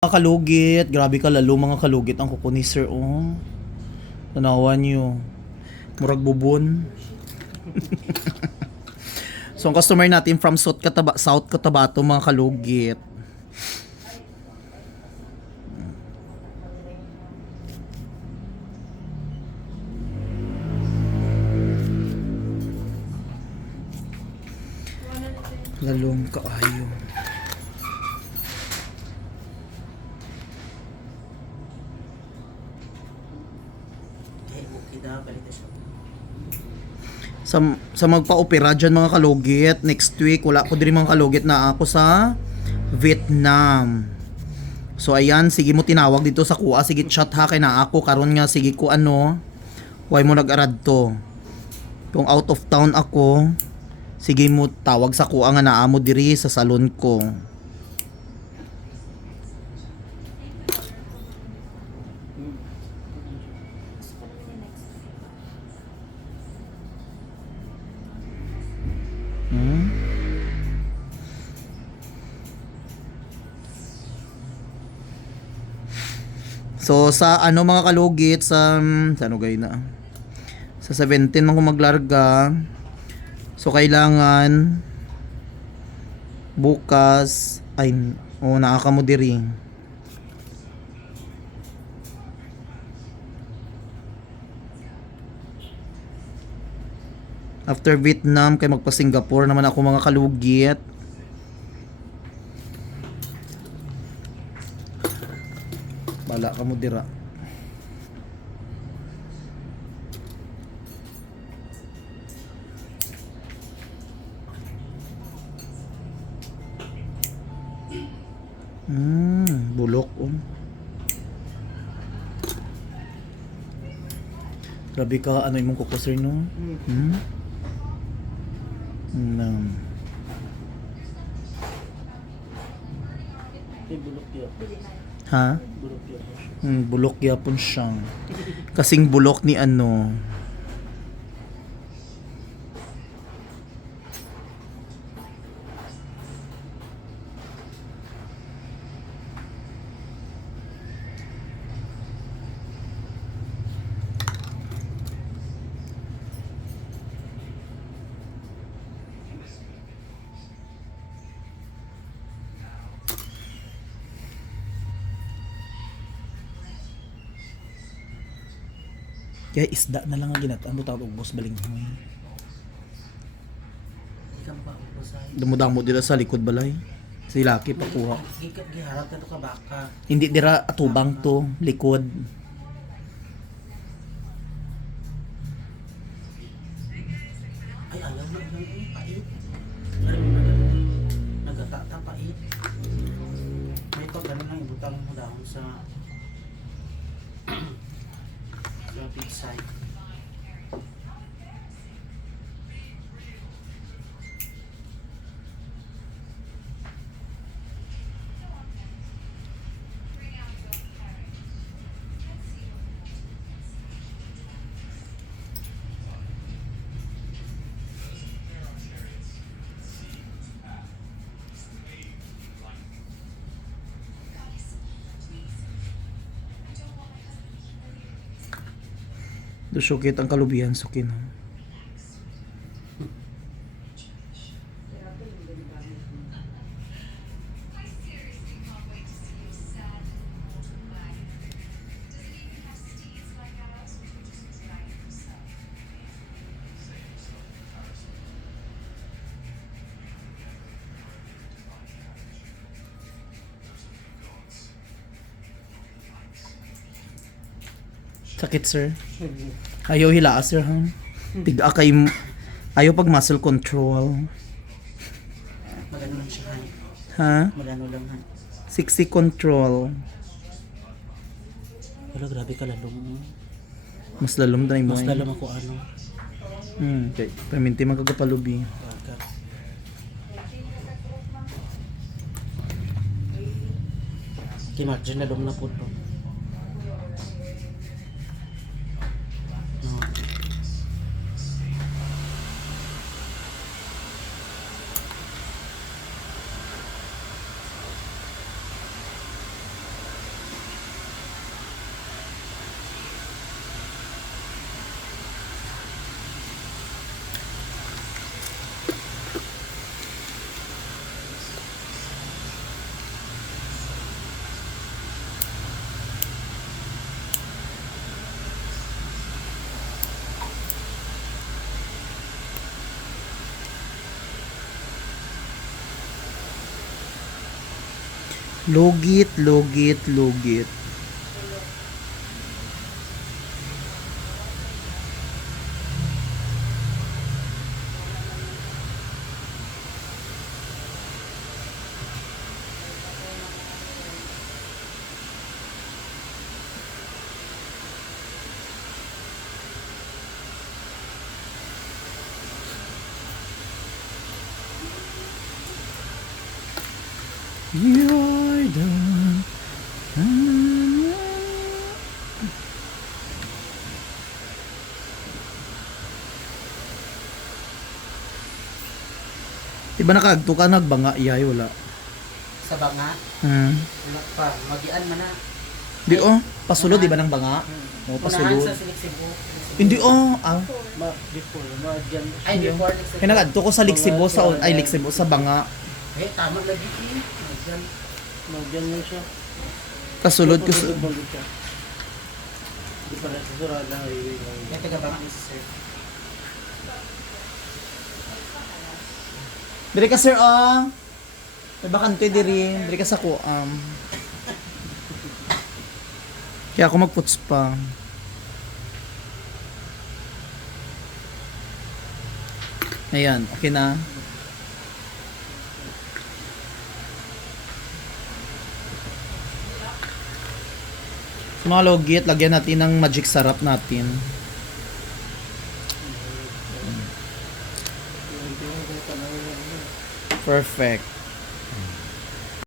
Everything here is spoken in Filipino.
Mga kalugit, grabe ka lalo mga kalugit ang kuko ni sir, oh. Tanawan nyo. Murag bubon. So, ang customer natin from South Cotabato, mga kalugit. Lalong kaayo. Sa magpa-opera dyan mga kalugit, next week wala ko din mga kalugit na ako sa Vietnam. So ayan, sige mo tinawag dito sa kuha, sige chat ha kay na ako karon nga sige ko ano, why mo nag-arad to. Kung out of town ako, sige mo tawag sa kuha nga naa mo diri sa salon ko. So sa ano mga kalugit sa ano gay na sa 17 man ko maglarga. So kailangan bukas ay naa ka mo diri. After Vietnam kay magpa Singapore naman ako mga kalugit. Bala ka mo dira. Bulok Grabe ka, ano imong kuko sir no? Bulok yun. Ha? Bulok yun. Bulok yapon siyang. Kasing bulok ni ano. Kaya isda na lang ang ginataan mo tawag ubos balinghoy. Ikaw ba ubosay? Dumudamo dila sa likod balay. Si Laki pakuha. Giharap na to ka baka. Hindi dira atubang to, likod. Ay ayaw na lang yung pait. Nagatata pait. May pag ganun lang ibutang mo dahon sa pizza. Dusukit ang kalubihan sukin. Sakit sir. Ayaw hila sir ha. Tiga kay ayaw pag muscle control. Magano lang siya. Ha? Magano lang ha. Sexy control. Pero grabe ka lalong. Mas lalom na mo. Mas lalong ako ano. Okay. Paminti magkagapalubi. Baga. Imagine lalong na po to. Lugit, lugit, lugit. You are the one. Diba nakaagto ka nagbanga iyay wala. Sa banga, wala pa. Magian man na. Di pasulod di ba ng banga? O Unahan pasulod. sa Siligsibo. Hindi Before, magian. Ay, before Siligsibo. Kaya nagadto ko sa Lixibo sa Lixibo sa banga. Eh, tama lagi eh. Magian. Magian lang siya. Kasulod ko sa Di pa na susurada. Yung taga banga ni sir. Diri ka sir may bakante diri, diri ka sa kuam. Kaya ako magputs pa. Ayan, okay na. Sa mga logit, lagyan natin ng magic sarap natin. Perfect.